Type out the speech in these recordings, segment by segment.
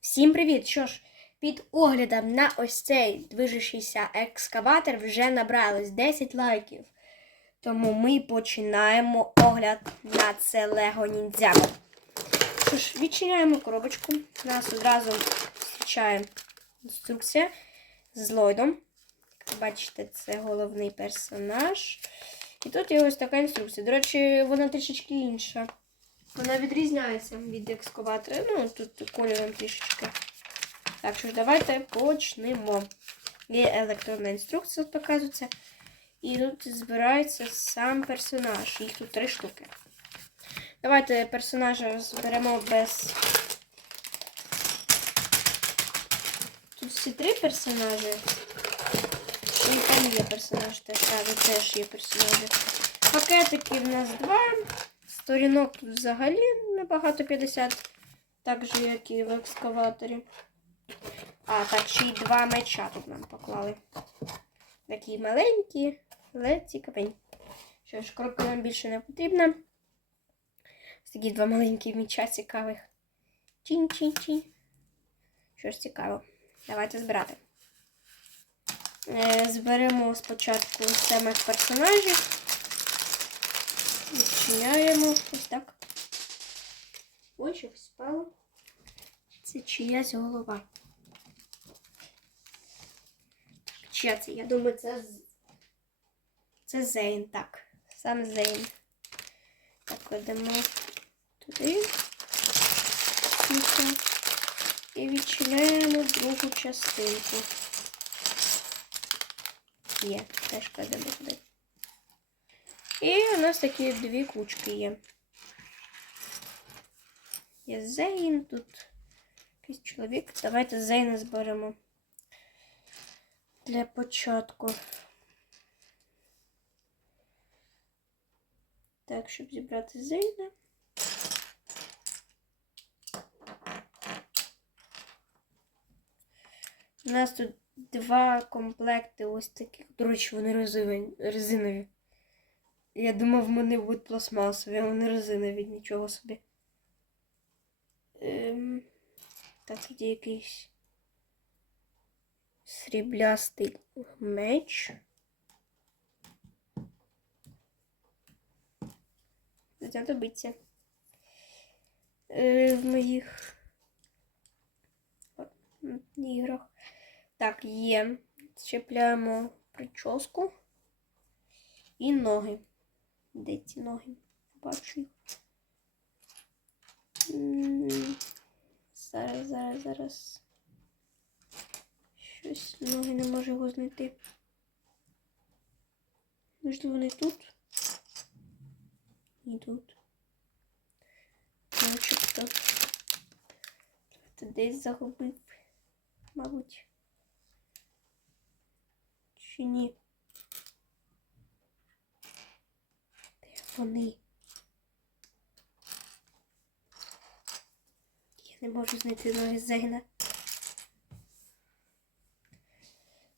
Всім привіт! Що ж, під оглядом на ось цей движущийся екскаватор вже набралось 10 лайків. Тому ми починаємо огляд на це Лего Ніндзяго. Що ж, відчиняємо коробочку. Нас одразу зустрічає інструкція з Ллойдом. Як бачите, це головний персонаж. І тут є ось така інструкція. До речі, вона трішечки інша. Вона відрізняється від екскаватора. Ну, тут кольором трішечки. Так що ж, давайте почнемо. Є електронна інструкція, тут показується. І тут збирається сам персонаж. Їх тут три штуки. Давайте персонажа зберемо без. Тут всі три персонажі. І там є персонаж теж. Теж є персонажі. Пакетики в нас два. Сторінок тут взагалі небагато 50, так же, як і в екскаваторі. А, так, ще й два меча тут нам поклали. Такі маленькі, але цікавень. Що ж, коробка нам більше не потрібна. Ось такі два маленькі меча цікавих. Чин-чин-чин. Що ж цікаво. Давайте збирати. Е, Зберемо спочатку самих персонажів. Відчиняємо ось так. Ой, щось впало. Це чиясь голова. Чия це? Я думаю, це це Зейн, так. Сам Зейн. Так, кладемо туди. І відчиняємо другу частинку. Є, теж кладемо туди. І у нас такі дві кучки є. Є Зейн, тут якийсь чоловік. Давайте Зейна зберемо для початку. Так, щоб зібрати Зейна. У нас тут два комплекти ось таких. До речі, вони резинові-. Я думав, вони будуть пластмасові, а вони резинові, нічого собі. Ем, так, тоді якийсь сріблястий меч. Знадобиться. Е, в моїх іграх. Так, є. Чіпляємо прическу і ноги. Де ці ноги? Бачу їх. Зараз, зараз, зараз. Щось ноги не можу його знайти. Можливо, вони тут. І тут. Начебто. Ти десь загубив, мабуть. Чи ні? Вони? Я не можу знайти ноги Зейна.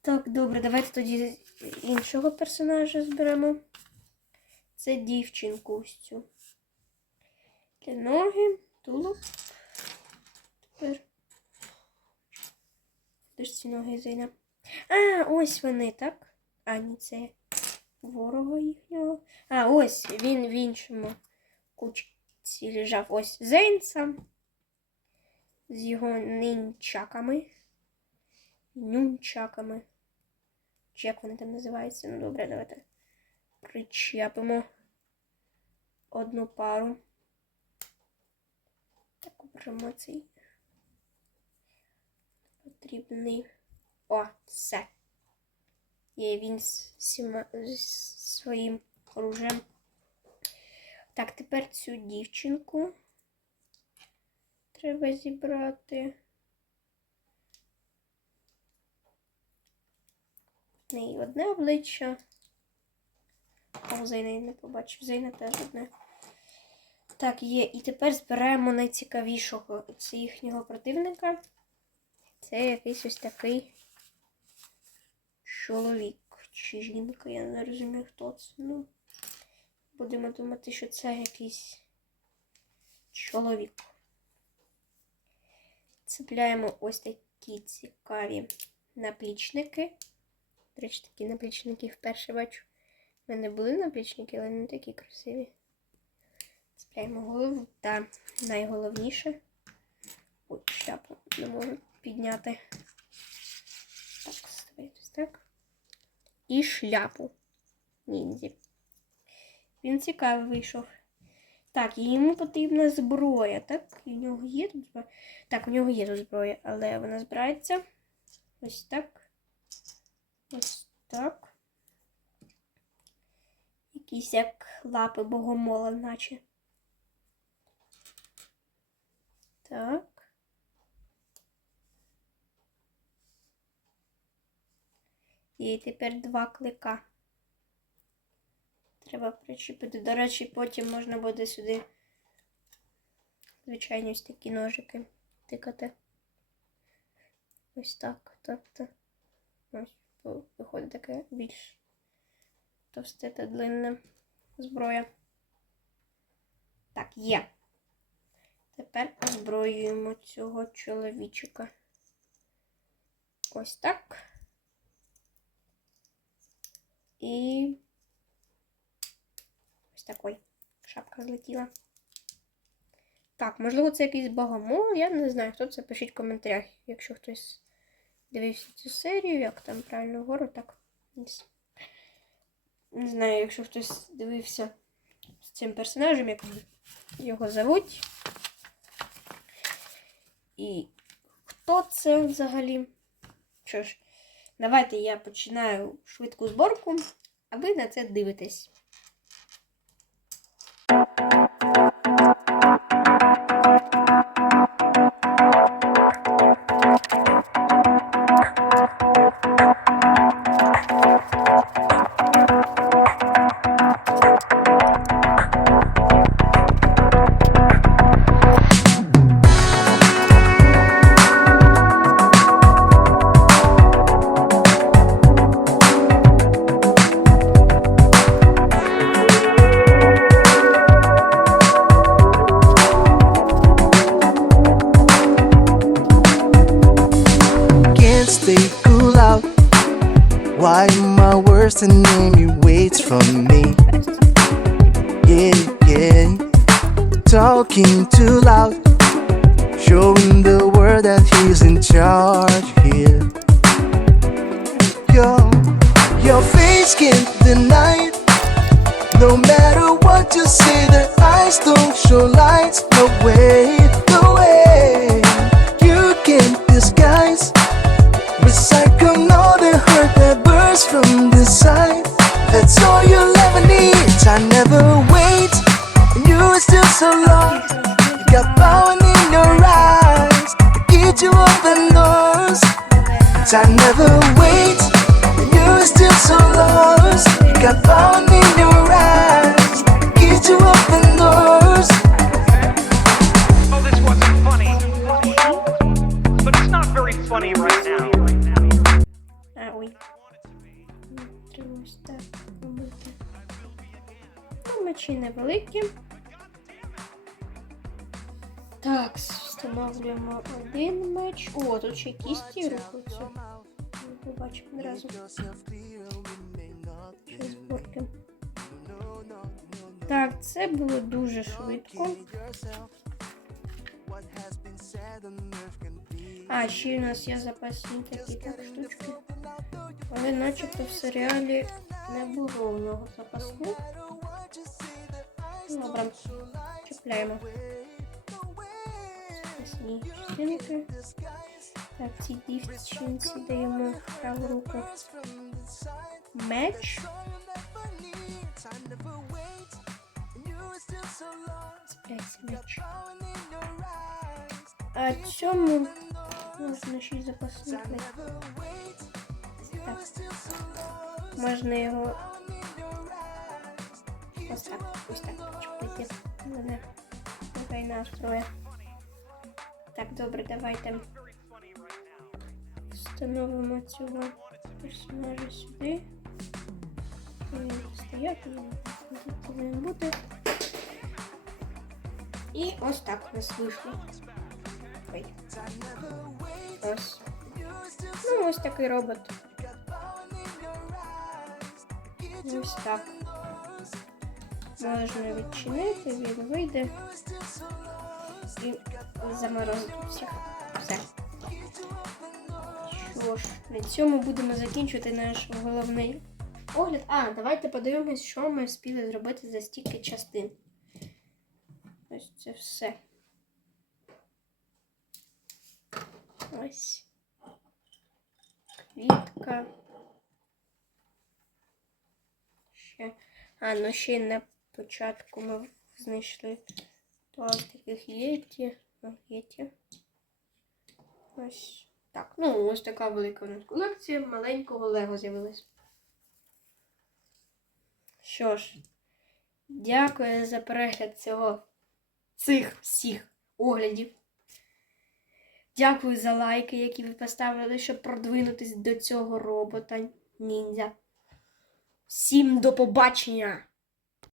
Так, добре, давайте тоді іншого персонажа зберемо. Це дівчинку ось цю. Для ноги, тулуб. Тепер. Де ж ці ноги Зейна? А, ось вони, так? А, ні, це ворога їхнього. А, ось він в іншому кучці лежав. Ось Зейн сам. З його нинчаками. Нюнчаками. Чи як вони там називаються? Ну добре, давайте причепимо одну пару. Так, оберемо цей потрібний. О, все. Є він з своїм оружием. Так, тепер цю дівчинку треба зібрати. В неї одне обличчя. А у не побачив. Зейна теж одне. Так, є. І тепер збираємо найцікавішого це їхнього противника. Це якийсь ось такий чоловік чи жінка. Я не розумію, хто це. Ну, будемо думати, що це якийсь чоловік. цепляємо ось такі цікаві наплічники. До речі, такі наплічники вперше бачу. У мене були наплічники, але не такі красиві. Цепляємо голову та найголовніше. Ой, шляпу не можу підняти. Так, ставити ось так. І шляпу. Ніндзі. Він цікавий вийшов. Так, і йому потрібна зброя, так? В нього є тут зброя. Так, у нього є тут зброя, але вона збирається. Ось так. Ось так. Якісь як лапи богомола, наче. Так. І тепер два клика. Треба причепити. До речі, потім можна буде сюди звичайні ось такі ножики тикати. Ось так. Тобто ось виходить таке більш товсте та длинне зброя. Так, є. Тепер озброюємо цього чоловічика. Ось так. І ось такой. Шапка злетіла. Так, можливо, це якийсь богомол. Я не знаю, хто це. Пишіть в коментарях, якщо хтось дивився цю серію, як там правильно вгору, так. Не знаю, якщо хтось дивився з цим персонажем, як його зовуть. І хто це взагалі? Що ж, давайте я починаю швидку зборку, а ви на це дивитесь. Yeah. Talking too loud, showing the world that he's in charge here. Your, your face can't deny it. No matter what you say, their eyes don't show lights. No way. Мечі невеликі. Так, встановлюємо один меч. О, тут ще кісті рухаються. Не побачив одразу. Так, це було дуже швидко. А, ще у нас є запасні такі так штучки. Але начебто в серіалі не було у нього запасних. Добре, чіпляємо. Запасні частинки. Так, цій дівчинці даємо в руку меч. А цьому можна ще й запасних. Так. Можна його ось так, ось так чіпити. Мене нехай настроє. Так, добре, давайте встановимо цього персонажа сюди. Він стояти, він бути. І ось так у нас вийшло. Ой. Ось. Ну, ось такий робот. Ось так. Можна відчинити, він вийде і заморозити всіх. Все. Що ж, на цьому будемо закінчувати наш головний огляд. А, давайте подивимось, що ми встигли зробити за стільки частин. Це все. Ось. Квітка. Ще. А, ну ще на початку ми знайшли пластиків єті. Ну, єті. Ось так. Ну, ось така велика у нас колекція маленького Лего з'явилась. Що ж, дякую за перегляд цього цих всіх оглядів. Дякую за лайки, які ви поставили, щоб продвинутись до цього робота ніндзя. Всім до побачення!